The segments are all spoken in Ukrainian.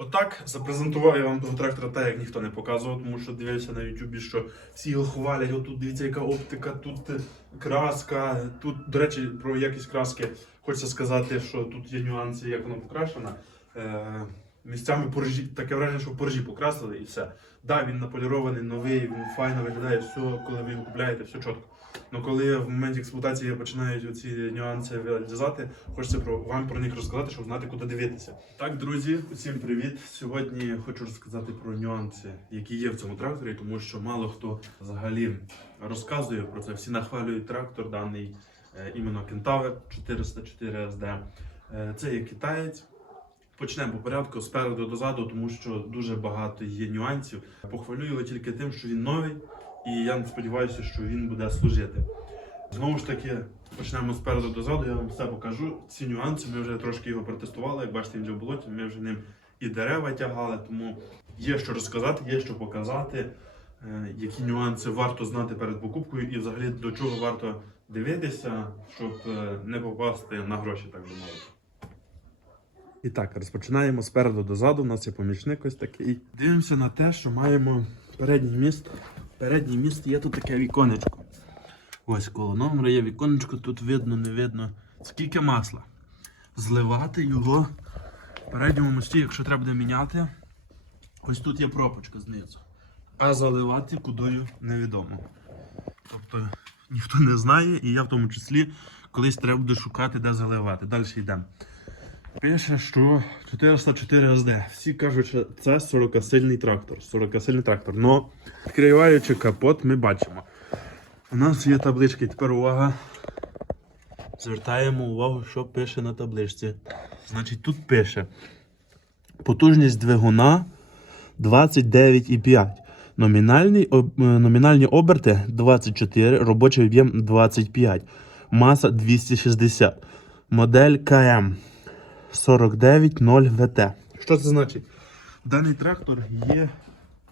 Отак запрезентував я вам того трактора так, як ніхто не показував, тому що дивився на Ютубі, що всі його хвалять, отут дивіться, яка оптика, тут е, краска. Тут, до речі, про якість краски хочеться сказати, що тут є нюанси, як воно покрашено. Е, місцями поржі, таке враження, що поржі покрасили і все. Да, він наполірований, новий, він файно виглядає, все, коли ви його купляєте, все чітко. Ну коли в моменті експлуатації починають оці нюанси вилізати, хочеться про вам про них розказати, щоб знати, куди дивитися. Так, друзі, усім привіт! Сьогодні хочу розказати про нюанси, які є в цьому тракторі, тому що мало хто взагалі розказує про це. Всі нахвалюють трактор, даний е, іменно Кентавр 404 SD. Е, Це є китаєць. Почнемо по порядку спереду дозаду, тому що дуже багато є нюансів. Похвалю його тільки тим, що він новий, і я сподіваюся, що він буде служити. Знову ж таки, почнемо спереду дозаду, я вам все покажу. Ці нюанси ми вже трошки його протестували. Як бачите, він вже в болоті, ми вже ним і дерева тягали, тому є що розказати, є що показати, е, які нюанси варто знати перед покупкою і взагалі до чого варто дивитися, щоб е, не попасти на гроші, так би мовити. І так, розпочинаємо спереду до заду. У нас є помічник ось такий. Дивимося на те, що маємо передній міст. Передній міст є тут таке віконечко. Ось коло номера є віконечко, тут видно, не видно. Скільки масла. Зливати його в передньому мості, якщо треба буде міняти. Ось тут є пропочка знизу. А заливати кудою невідомо. Тобто ніхто не знає, і я в тому числі колись треба буде шукати, де заливати. Далі йдемо. Пише, що 404 SD. Всі кажуть, що це 40-сильний трактор. 40-сильний трактор. Но відкриваючи капот, ми бачимо. У нас є таблички. Тепер увага. Звертаємо увагу, що пише на табличці. Значить, тут пише потужність двигуна 29,5. Номінальний, об- е, номінальні оберти 24, робочий об'єм 25, маса 260. Модель КМ 490 ВТ. Що це значить? Даний трактор є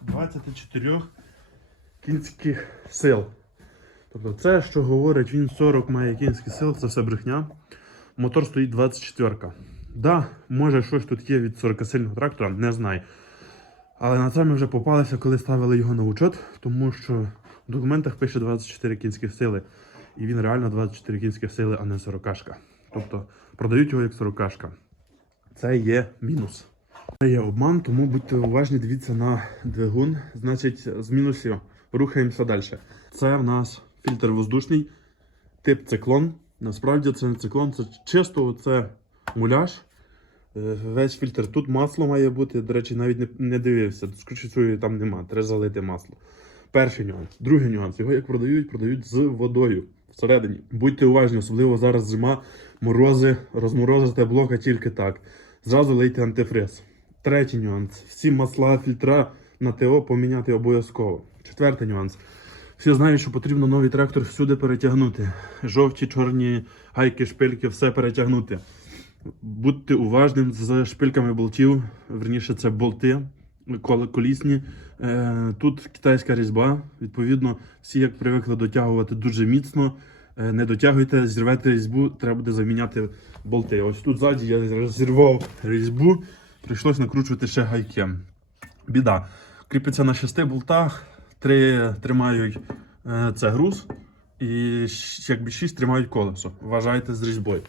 24 кінських сил. Тобто це, що говорить, він 40 має кінських сил, це все брехня. Мотор стоїть 24. Да, може щось тут є від 40 сильного трактора, не знаю. Але на це ми вже попалися, коли ставили його на учет, тому що в документах пише 24 кінських сили. І він реально 24 кінських сили, а не 40 Тобто продають його як 40 Це є мінус. Це є обман, тому будьте уважні, дивіться на двигун. Значить, з мінусів рухаємося далі. Це в нас фільтр воздушний, тип циклон. Насправді це не циклон, це чисто це муляж. Е, Весь фільтр. Тут масло має бути. До речі, навіть не, не дивився. Скручує там нема, треба залити масло. Перший нюанс. Другий нюанс. Його як продають, продають з водою всередині. Будьте уважні, особливо зараз зима, морози, розморозите блока тільки так. Зразу лийте антифриз. Третій нюанс. Всі масла, фільтра на ТО поміняти обов'язково. Четвертий нюанс. Всі знають, що потрібно новий трактор всюди перетягнути. Жовті, чорні гайки, шпильки, все перетягнути. Будьте уважним з шпильками болтів. Верніше, це болти колісні. Е, Тут китайська різьба. Відповідно, всі як привикли дотягувати дуже міцно. Е, Не дотягуйте, зірвете різьбу, треба буде заміняти болти. Ось тут ззаді я розірвав різьбу, прийшлось накручувати ще гайки. Біда. Кріпиться на шести болтах, три тримають е, це груз, і якби шість тримають колесо. Вважайте з різьбою.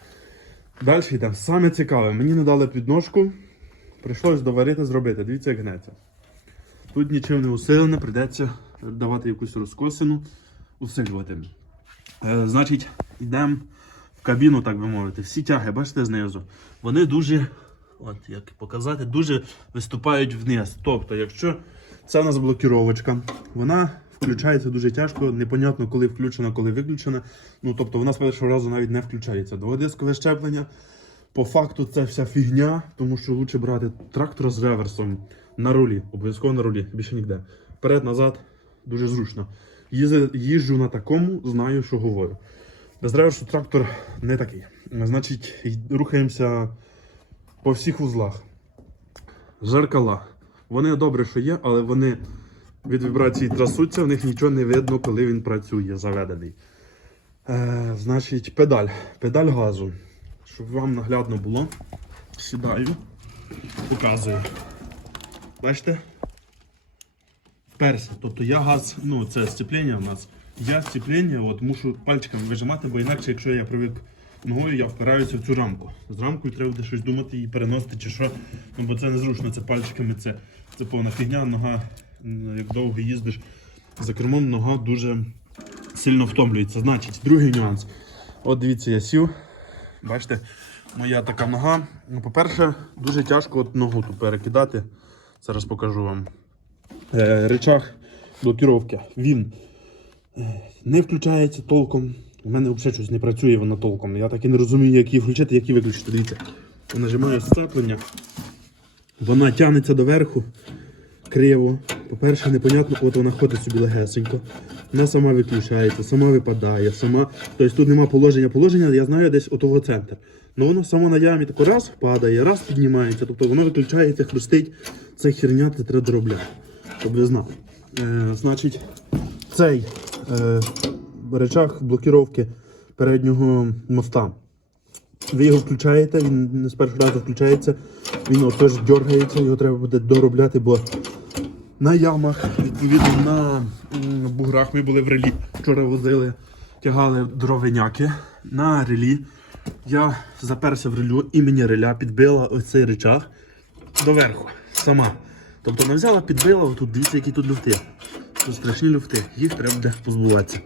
Далі йдемо. Саме цікаве, мені не дали підножку, прийшлось доварити, зробити. Дивіться, як гнеться. Тут нічим не усилене, прийдеться давати якусь розкосину, усилювати. Е, значить, йдемо в кабіну, так би мовити. Всі тяги, бачите, знизу. Вони дуже, от як показати, дуже виступають вниз. Тобто, якщо це у нас блокіровочка, вона включається дуже тяжко, непонятно, коли включена, коли виключена. Ну, тобто вона з першого разу навіть не включається. Двогодискове щеплення. По факту це вся фігня, тому що краще брати трактор з реверсом на рулі, обов'язково на рулі, більше ніде. Вперед-назад дуже зручно. Їжджу на такому, знаю, що говорю. Без реверсу трактор не такий. Значить, рухаємося по всіх вузлах. Зеркала. Вони добре, що є, але вони від вібрації трасуться, в них нічого не видно, коли він працює, заведений. Е, значить, педаль. Педаль газу. Щоб вам наглядно було. Сідаю, показую. Бачите? Вперся. Тобто я газ, ну це сцеплення у нас. Я сцеплення от, мушу пальчиками вижимати, бо інакше, якщо я привик ногою, я впираюся в цю рамку. З рамкою треба буде щось думати і переносити чи що. Ну бо це незручно, це пальчиками, це, це повна фігня, нога, як довго їздиш за кермом, нога дуже сильно втомлюється. Значить, другий нюанс. От дивіться, я сів. Бачите, моя така нога. Ну, по-перше, дуже тяжко от ногу тут перекидати. Зараз покажу вам. Е, речах блокіровки. Він е, не включається толком. У мене взагалі щось не працює вона толком. Я так і не розумію, як її включити, як її виключити. Дивіться. Нажимаю сцеплення. Вона тягнеться доверху криво. По-перше, непонятно, от вона ходить собі легесенько. Вона сама виключається, сама випадає, сама. Тобто тут нема положення. Положення, я знаю, десь отого центр. Ну воно само на ямі тако раз падає, раз піднімається. Тобто воно виключається, хрустить. Це херня, це треба доробляти. Щоб. Е, значить, цей е, речах блокіровки переднього моста. Ви його включаєте, він не з першого разу включається, він отож дергається, його треба буде доробляти, бо на ямах, відповідно на буграх ми були в релі. Вчора возили, тягали дровиняки на релі. Я заперся в релю і мені реля підбила ось цей речах доверху. Сама. Тобто вона взяла, підбила, тут дивіться, які тут люфти. Тут страшні люфти, їх треба буде позбуватися.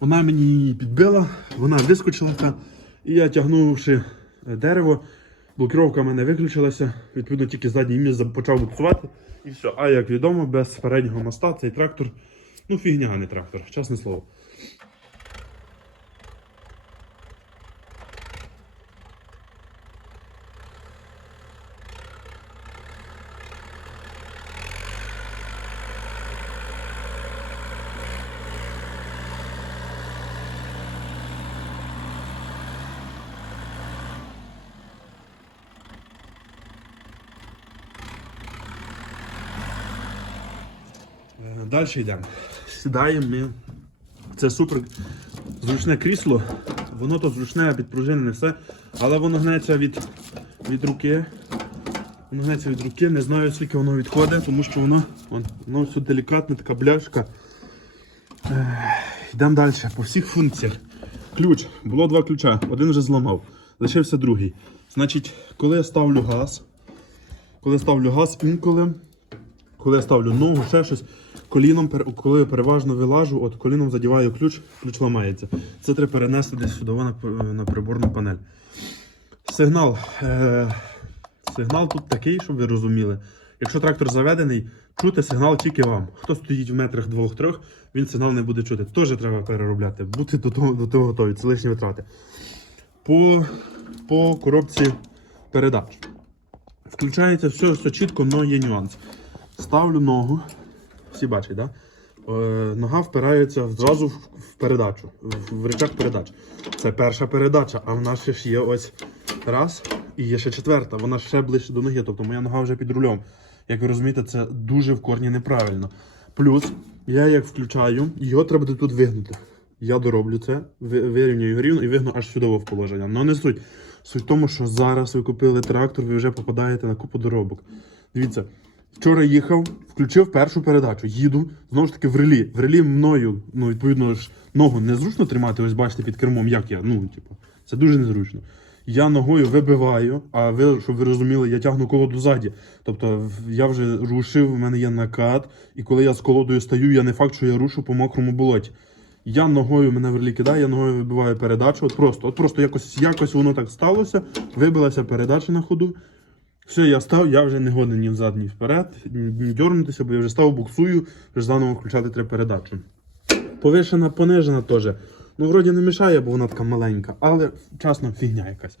Вона мені її підбила, вона вискочила та, і я тягнувши е, дерево, блокировка в мене виключилася, відповідно тільки задній міст почав буксувати і все. А як відомо, без переднього моста цей трактор, ну фігня, а не трактор, чесне слово. Далі йдемо. Сідаємо ми. Це супер зручне крісло. Воно то зручне, підпружинене все. Але воно гнеться від, від руки. Воно гнеться від руки, не знаю скільки воно відходить, тому що воно, вон, воно все делікатне, така бляшка. Йдемо далі. По всіх функціях. Ключ. Було два ключа. Один вже зламав. Лишився другий. Значить, коли я ставлю газ, коли я ставлю газ, інколи коли я ставлю ногу, ще щось, коліном, коли я переважно вилажу, от коліном задіваю ключ, ключ ламається. Це треба перенести десь сюди на, на приборну панель. Сигнал. Е, сигнал тут такий, щоб ви розуміли. Якщо трактор заведений, чути сигнал тільки вам. Хто стоїть в метрах двох-трьох, він сигнал не буде чути. Теж треба переробляти. Бути до того, до того готові, це лишні витрати. По, по коробці передач. Включається все, все чітко, але є нюанс. Ставлю ногу. Всі бачать, да? Е, нога впирається зразу в, в передачу, в, в рычаг передач. Це перша передача, а в нас ще ж є ось раз і є ще четверта. Вона ще ближче до ноги, тобто моя нога вже під рулем. Як ви розумієте, це дуже в корні неправильно. Плюс, я як включаю, його треба тут вигнути. Я дороблю це, вирівнюю його рівно і вигну аж сюди в положення. Ну не суть. Суть в тому, що зараз ви купили трактор, ви вже попадаєте на купу доробок. Дивіться, вчора їхав, включив першу передачу, їду, знову ж таки в релі. В релі мною, ну, відповідно ж, ногу незручно тримати, ось бачите, під кермом, як я. Ну, типу, це дуже незручно. Я ногою вибиваю, а ви, щоб ви розуміли, я тягну колоду ззаді. Тобто я вже рушив, в мене є накат, і коли я з колодою стою, я не факт, що я рушу по мокрому болоті. Я ногою мене в релі кидає, я ногою вибиваю передачу. От просто, от просто якось, якось воно так сталося, вибилася передача на ходу. Все, я став, я вже не годен ні взад, ні вперед, ні, дернутися, бо я вже став буксую, вже заново включати треба передачу. Повишена, понижена теж. Ну, вроді не мішає, бо вона така маленька, але чесно, фігня якась.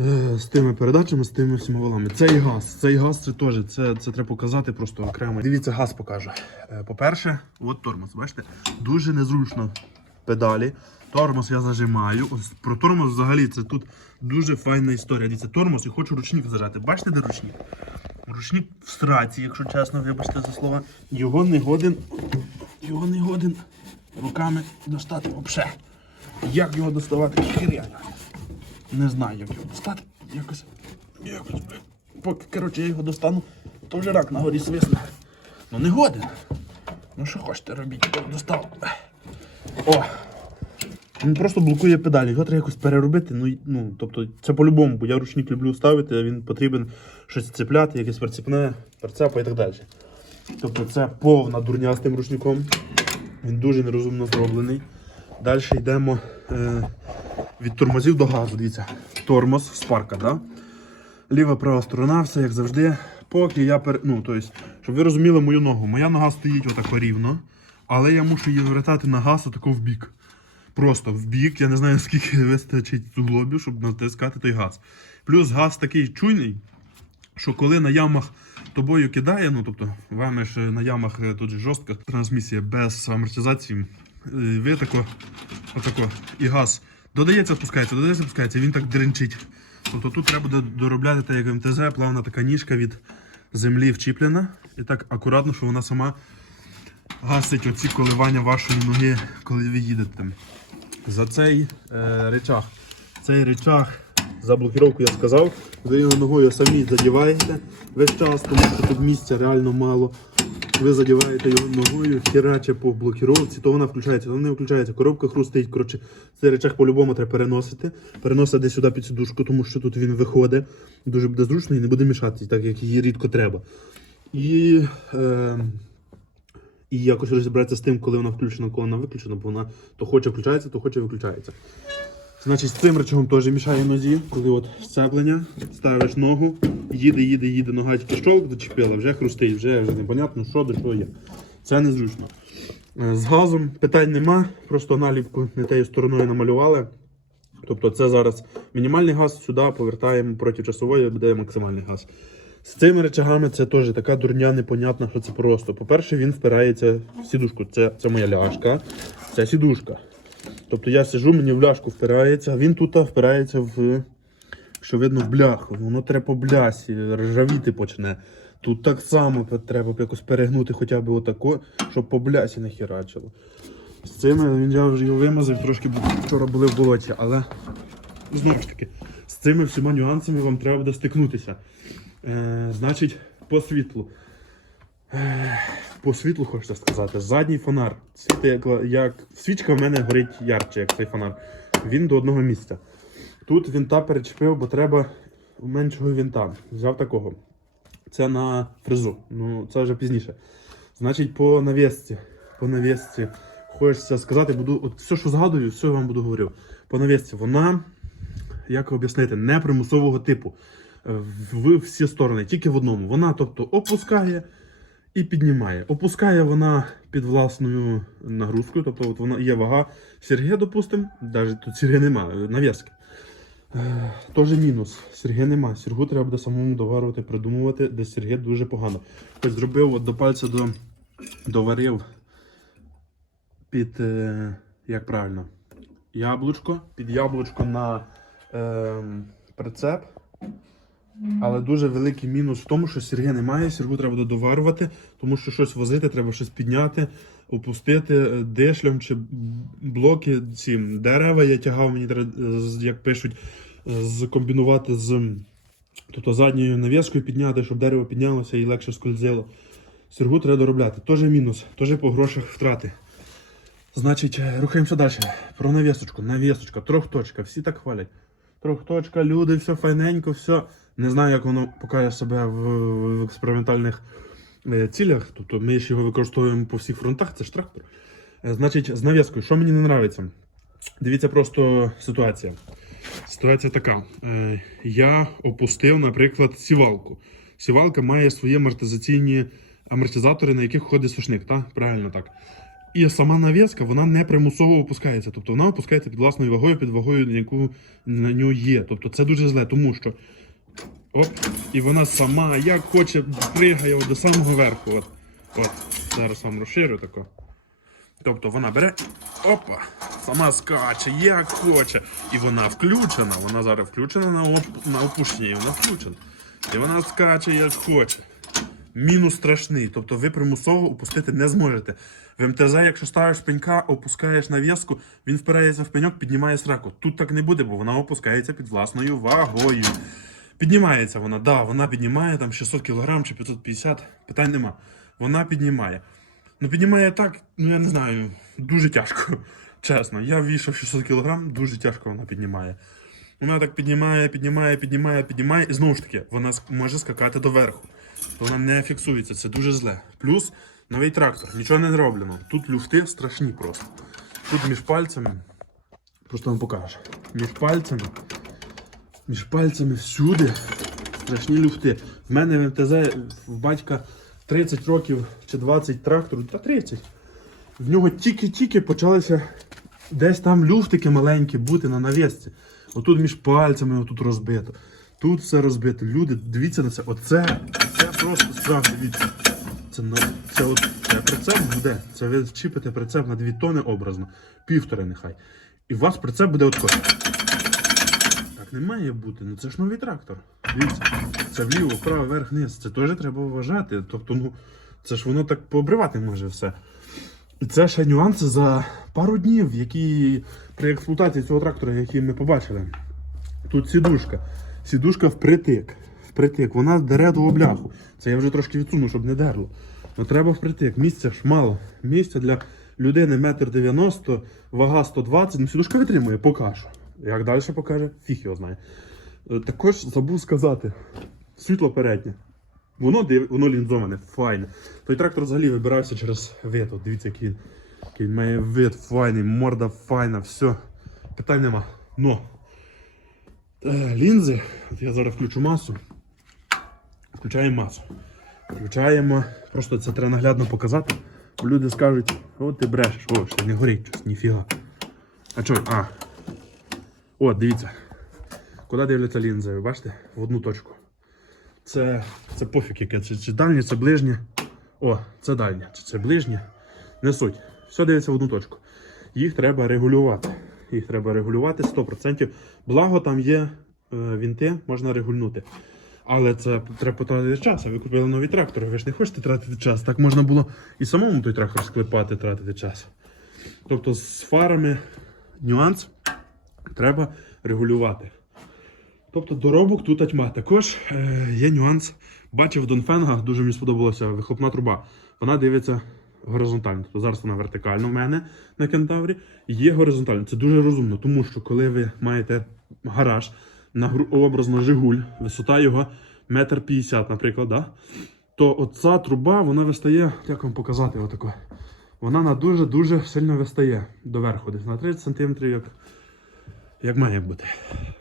Е, З тими передачами, з тими всіма валами. Цей газ, цей газ це теж, це, це треба показати просто окремо. Дивіться, газ покажу. Е, По-перше, от тормоз, бачите, дуже незручно педалі. Тормоз я зажимаю. Ось про тормоз взагалі це тут дуже файна історія. Дивіться, тормоз і хочу ручник зажати. Бачите, де ручник? Ручник в страці, якщо чесно, вибачте за слова. Його не годен. Його не годен руками достати взагалі. Як його доставати? Хір я знаю. Не знаю, як його достати. Якось. Якось. Поки, коротше, я його достану, то вже рак на горі свисне. Ну не годен. Ну що хочете робіть, достав. О! Він просто блокує педалі, його треба якось переробити. Ну, ну, тобто, це по-любому, бо я ручник люблю ставити, а він потрібен щось цепляти, якесь прицепне, прицепа і так далі. Тобто це повна дурня з тим ручником. Він дуже нерозумно зроблений. Далі йдемо е, від тормозів до газу. Дивіться, тормоз, спарка, да? ліва права сторона, все як завжди. Поки я пер... ну, тобто, щоб ви розуміли мою ногу. Моя нога стоїть отако рівно, але я мушу її вертати на газ отако в бік. Просто в бік. Я не знаю, скільки вистачить суглобів, щоб натискати той газ. Плюс газ такий чуйний, що коли на ямах тобою кидає, ну тобто вами ж на ямах е, тут жорстка трансмісія без амортизації, е, ви тако, отако, і газ додається, спускається, додається, спускається, він так дренчить. Тобто тут треба доробляти так, як МТЗ, плавна така ніжка від землі вчіплена. І так акуратно, що вона сама гасить оці коливання вашої ноги, коли ви їдете. За цей е, речах. Цей речах за блокіровку я сказав. Ви його ногою самі задіваєте весь час, тому що тут місця реально мало. Ви задіваєте його ногою, хераче по блокіровці, то вона включається, то не включається, коробка хрустить. Коротше, цей речах по-любому треба переносити. Переносити сюди під сидушку, тому що тут він виходить. Дуже буде зручно і не буде мішати, так як її рідко треба. І, е, і якось розібратися з тим, коли вона включена, коли вона виключена, бо вона то хоче включається, то хоче виключається. Значить, з цим речагом теж мішає нозі, коли от сцеплення, ставиш ногу, їде, їде, їде, нога тільки щолк дочепила, вже хрустить, вже, вже непонятно, що до чого є. Це незручно. Е, З газом питань нема, просто наліпку не тією стороною намалювали. Тобто це зараз мінімальний газ, сюди повертаємо проти часової, буде максимальний газ. З цими речагами це теж така дурня непонятна, що це просто. По-перше, він впирається в сідушку. Це, це моя ляшка, це сідушка. Тобто я сижу, мені в ляшку впирається, а він тут впирається в, що видно, в бляху. Воно треба по блясі, ржавіти почне. Тут так само треба якось перегнути хоча б отако, щоб по блясі не херачило. З цими я вже його вимазав, трошки вчора були в болоті, але знову ж таки, з цими всіма нюансами вам треба буде стикнутися. Е, значить, по світлу. Е, По світлу хочеться сказати. Задній фонар. Світи, як, як свічка в мене горить ярче, як цей фонар. Він до одного місця. Тут вінта перечепив, бо треба меншого вінта. Взяв такого. Це на фрезу. Ну, це вже пізніше. Значить, по навісці. По навісці. Хочеться сказати, буду. От все, що згадую, все я вам буду говорив. По навісці, вона, як об'яснити, не примусового типу. В всі сторони, тільки в одному. Вона, тобто, опускає і піднімає. Опускає вона під власною нагрузкою, тобто от вона є вага Сергія, допустимо, навіть тут Сергія немає, нав'язки. Е, Теж мінус. Сергія нема. Сергу треба буде самому доварювати, придумувати, де Сергій дуже погано. Ось зробив от до пальця до, доварив під, е, як правильно, яблучко, під яблучко на е, прицеп. Але дуже великий мінус в тому, що Сергія немає, Сергу треба буде тому що щось возити, треба щось підняти, опустити е, дишлем чи блоки ці дерева я тягав, мені треба, е, як пишуть, е, зкомбінувати з тобто задньою навіскою підняти, щоб дерево піднялося і легше скользило. Сергу треба доробляти. Теж мінус, теж по грошах втрати. Значить, е, рухаємося далі. Про навісочку. Навісочка, трьохточка, всі так хвалять. Трьохточка, люди, все файненько, все. Не знаю, як воно покаже себе в, в експериментальних е, цілях. Тобто ми ж його використовуємо по всіх фронтах, це ж трактор. Е, значить, з навіскою, що мені не подобається? Дивіться просто ситуація. Ситуація така. Е, я опустив, наприклад, сівалку. Сівалка має свої амортизаційні амортизатори, на яких ходить сушник, так? Правильно так. І сама навіска, вона не примусово опускається. Тобто вона опускається під власною вагою, під вагою, яку на нього є. Тобто це дуже зле, тому що. Оп, і вона сама, як хоче, пригає до самого верху. От, от. Зараз вам розширю тако. Тобто вона бере, опа, сама скаче, як хоче. І вона включена. Вона зараз включена на, оп, на опущення, і вона включена. І вона скаче, як хоче. Мінус страшний. Тобто ви примусово опустити не зможете. В МТЗ, якщо ставиш пенька, опускаєш навіску, він впирається в пеньок, піднімає сраку. Тут так не буде, бо вона опускається під власною вагою. Піднімається вона, да, вона піднімає там 600 кг чи 550, питань нема. Вона піднімає. Ну піднімає так, ну я не знаю, дуже тяжко. Чесно, я вішав 600 кг, дуже тяжко вона піднімає. Вона так піднімає, піднімає, піднімає, піднімає. І знову ж таки, вона може скакати доверху. То вона не фіксується, це дуже зле. Плюс новий трактор, нічого не зроблено. Тут люфти страшні просто. Тут між пальцями, просто вам покажу. Між пальцями, між пальцями всюди страшні люфти. В мене в МТЗ в батька 30 років чи 20 трактору, та 30. В нього тільки-тільки почалися десь там люфтики маленькі бути на навісці. Отут між пальцями отут розбито. Тут все розбито. Люди, дивіться на це. Оце, це просто справді дивіться. Це, це, от, це прицеп буде. Це ви вчіпите прицеп на 2 тони образно, півтори нехай. І у вас прицеп буде от такий. Так не має бути. Ну це ж новий трактор. Дивіться, це вліво, вправо, вверх, вниз. Це теж треба вважати. Тобто, ну, це ж воно так пообривати може все. І це ще нюанси за пару днів, які при експлуатації цього трактора, які ми побачили. Тут сідушка. Сідушка впритик. Впритик. Вона дере до обляху. Це я вже трошки відсуну, щоб не дерло. Ну треба впритик. Місця ж мало. Місця для людини 1,90 м, вага 120 Ну, сідушка витримує, покажу. Як далі покаже, фіг його знає. Е, Також забув сказати: світло переднє. Воно див... воно лінзоване, файне. Той трактор взагалі вибирався через вид. От дивіться, який, він- який має вид файний, морда файна, все. Питань нема. Но е, лінзи, от я зараз включу масу. Включаємо масу. Включаємо, просто це треба наглядно показати. Люди скажуть, о, ти брешеш, о, ще не горить щось, ніфіга. А чого? А. От, дивіться. Куди дивляться лінзи, ви бачите? В одну точку. Це, це пофіг яке, це, це дальнє, це ближнє. О, це дальнє, це, це ближнє. Не суть. Все дивиться в одну точку. Їх треба регулювати. Їх треба регулювати 100%. Благо там є е, вінти, можна регульнути. Але це треба потратити час. А ви купили новий трактор, ви ж не хочете тратити час. Так можна було і самому той трактор склепати, тратити час. Тобто з фарами нюанс треба регулювати. Тобто доробок тут тьма. Також е, є нюанс. Бачив в Донфенгах, дуже мені сподобалася вихлопна труба. Вона дивиться горизонтально. Тобто зараз вона вертикально в мене на кентаврі. Є горизонтально. Це дуже розумно, тому що коли ви маєте гараж на образно Жигуль, висота його метр п'ятдесят, наприклад, да? то оця труба вона вистає, як вам показати, отако. Вона на дуже-дуже сильно вистає доверху, десь на 30 см, як, як має бути.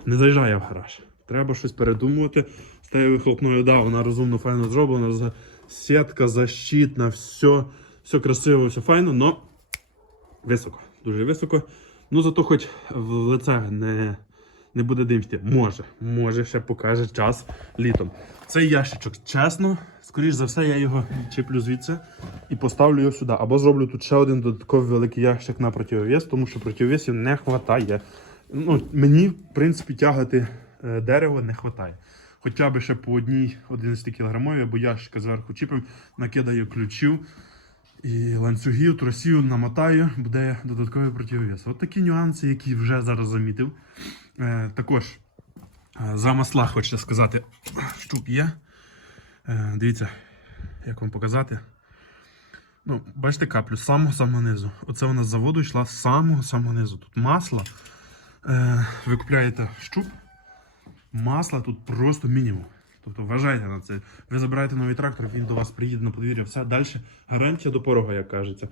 Не заїжджає в гараж. Треба щось передумувати. З тією вихлопною, да, вона розумно, файно зроблена. Сітка, защитна, все, все красиво, все файно, но високо, дуже високо. Ну зато хоч в лице не, не буде димсти. Може, може, ще покаже час літом. Цей ящичок, чесно, скоріш за все, я його чіплю звідси і поставлю його сюди. Або зроблю тут ще один додатковий великий ящик на противовес, тому що противовесів не вистачає. Ну, мені, в принципі, тягати е, дерево не вистачає. Хоча б ще по одній 11 кілограмовій, або ящика зверху чіпом, накидаю ключів і ланцюгів, тросів намотаю, буде додатковий противовес. От такі нюанси, які вже зараз замітив. Е, також е, за масла хочеться сказати, штук є. Е, дивіться, як вам показати. Ну, бачите каплю з самого самого низу. Оце вона з заводу йшла з самого самого низу. Тут масло. Ви купляєте щуп, масла тут просто мінімум. Тобто вважайте на це. Ви забираєте новий трактор, він до вас приїде на подвір'я, все. Далі гарантія до порога, як кажеться.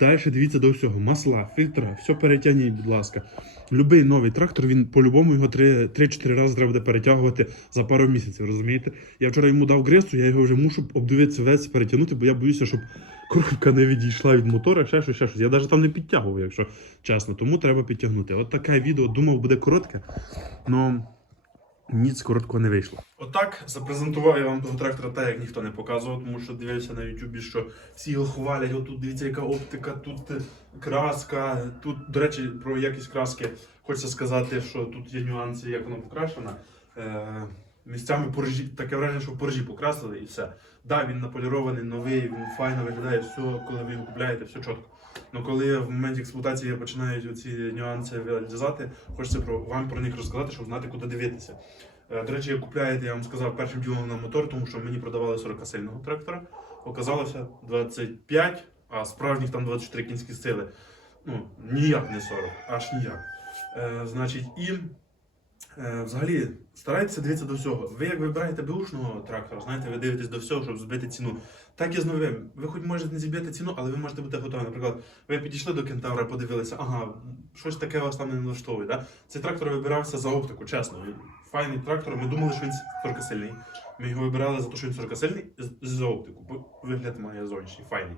Далі дивіться до всього. Масла, фільтра, все перетягніть, будь ласка. Любий новий трактор, він по-любому його 3-4 рази треба буде перетягувати за пару місяців, розумієте? Я вчора йому дав гресу, я його вже мушу обдивитися весь перетягнути, бо я боюся, щоб коробка не відійшла від мотора, ще щось, ще щось. Я навіть там не підтягував, якщо чесно. Тому треба підтягнути. От таке відео, думав, буде коротке, але ніц короткого не вийшло. Отак запрезентував я вам того трактора так, як ніхто не показував, тому що дивився на Ютубі, що всі його хвалять. Отут дивіться, яка оптика, тут е, краска. Тут, до речі, про якість краски хочеться сказати, що тут є нюанси, як воно покрашено. Е, місцями поржі, таке враження, що поржі покрасили і все. Да, він наполірований, новий, він файно виглядає, все, коли ви його купляєте, все чітко. Ну коли в момент експлуатації починають ці нюанси вилізати, хочеться про вам про них розказати, щоб знати, куди дивитися. Е, До речі, як купляєте, я вам сказав першим ділом на мотор, тому що мені продавали 40 сильного трактора. Оказалося 25, а справжніх там 24 кінські сили. Ну, ніяк не 40, аж ніяк. Е, значить, і взагалі старайтеся дивитися до всього. Ви як вибираєте беушного трактора, знаєте, ви дивитесь до всього, щоб збити ціну. Так і з новим. Ви хоч можете не зіб'єте ціну, але ви можете бути готові. Наприклад, ви підійшли до кентавра, подивилися, ага, щось таке вас там не влаштовує. Да? Цей трактор вибирався за оптику, чесно. Файний трактор, ми думали, що він 40 сильний. Ми його вибирали за те, що він 40 сильний за оптику. Вигляд має зовнішній, файний.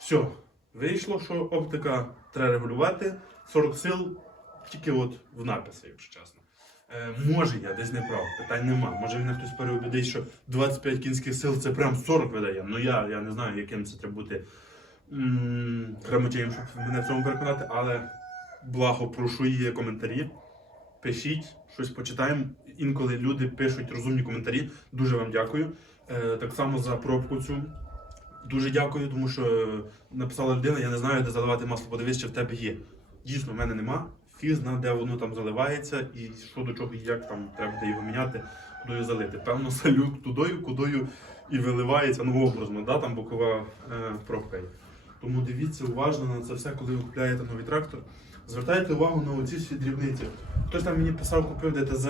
Все. Вийшло, що оптика треба регулювати. 40 сил тільки от в написі, якщо чесно. Е, може я десь не прав, питань нема. Може мене хтось переубедить, що 25 кінських сил це прям 40 видає. Ну я, я не знаю, яким це треба бути грамотієм, щоб мене в цьому переконати, але благо прошу є коментарі. Пишіть, щось почитаємо. Інколи люди пишуть розумні коментарі. Дуже вам дякую. Е, так само за пробку цю. Дуже дякую, тому що е, написала людина, я не знаю, де заливати масло, подивись, чи в тебе є. Дійсно, в мене нема. Фіз зна, де воно там заливається, і що до чого і як там треба буде його міняти, кудою залити. Певно, салют тудою, кудою і виливається, ну образно, да, там бокова е, пробка. Тому дивіться уважно на це все, коли ви купляєте новий трактор. Звертайте увагу на оці всі дрібниці. Хтось там мені писав, купив ДТЗ,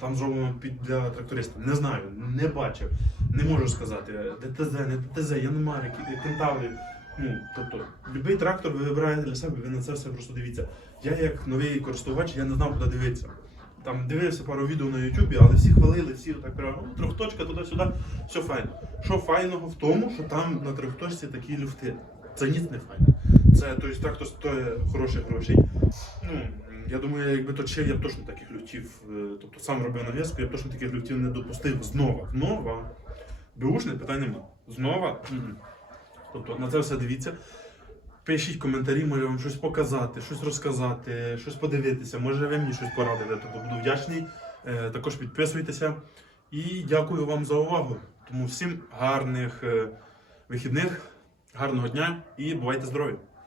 там зроблено під для тракториста. Не знаю, не бачив, не можу сказати. ДТЗ, не ДТЗ, я не маю кентаврів. Ну, тобто, будь-який трактор ви вибираєте для себе, ви на це все просто дивіться. Я як новий користувач, я не знав, куди дивитися. Там дивився пару відео на Ютубі, але всі хвалили, всі так прямо, ну, трьохточка туди-сюди, все файно. Що файного в тому, що там на трьохточці такі люфти. Це ніц не файно. Це тобто, трактор стоїть хороших грошей. Ну, я думаю, якби то чив, я б точно таких люфтів, е, тобто сам робив нав'язку, я б точно таких люфтів не допустив знова. Знова. Беушне питань нема. Знова. Тобто на це все дивіться. Пишіть коментарі, може вам щось показати, щось розказати, щось подивитися, може ви мені щось порадите, тобто буду вдячний. Е, Також підписуйтеся. І дякую вам за увагу. Тому всім гарних е, вихідних, гарного дня і бувайте здорові!